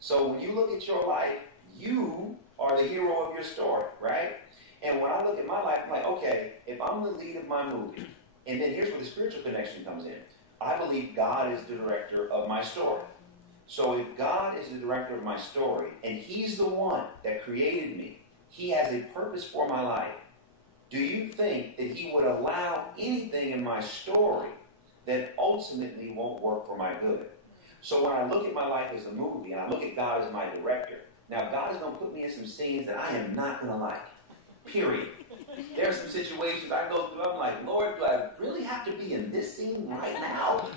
So when you look at your life, you are the hero of your story, right? And when I look at my life, I'm like, okay, if I'm the lead of my movie, and then here's where the spiritual connection comes in. I believe God is the director of my story. So if God is the director of my story, and He's the one that created me, He has a purpose for my life, do you think that He would allow anything in my story that ultimately won't work for my good? So when I look at my life as a movie, and I look at God as my director, now God is going to put me in some scenes that I am not going to like. Period. There are some situations I go through, I'm like, Lord, do I really have to be in this scene right now?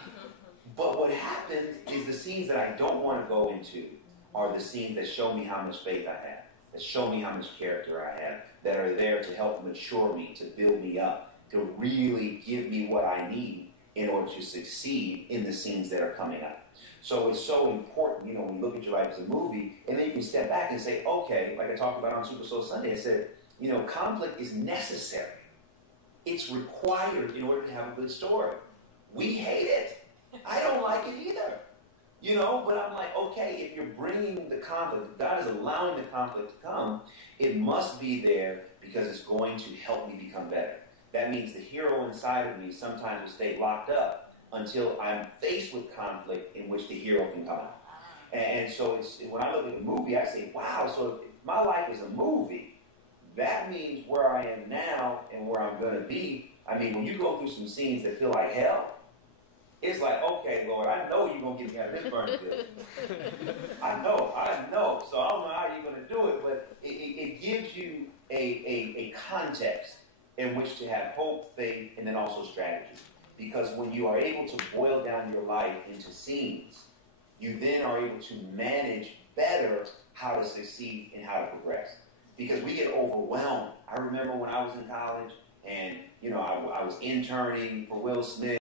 But what happens is the scenes that I don't want to go into are the scenes that show me how much faith I have, that show me how much character I have, that are there to help mature me, to build me up, to really give me what I need in order to succeed in the scenes that are coming up. So it's so important, when you look at your life as a movie, and then you can step back and say, okay, like I talked about on Super Soul Sunday, I said, conflict is necessary. It's required in order to have a good story. We hate it. I don't like it either. But I'm like, okay, if you're bringing the conflict, if God is allowing the conflict to come, it must be there because it's going to help me become better. That means the hero inside of me sometimes will stay locked up until I'm faced with conflict in which the hero can come out. And so when I look at the movie, I say, wow, so if my life is a movie, that means where I am now and where I'm going to be. I mean, when you go through some scenes that feel like hell, it's like, okay, Lord, I know you're going to get me out of this burning building. I know. So I don't know how you're going to do it, but it gives you a context in which to have hope, faith, and then also strategy. Because when you are able to boil down your life into scenes, you then are able to manage better how to succeed and how to progress. Because we get overwhelmed. I remember when I was in college and, I was interning for Will Smith.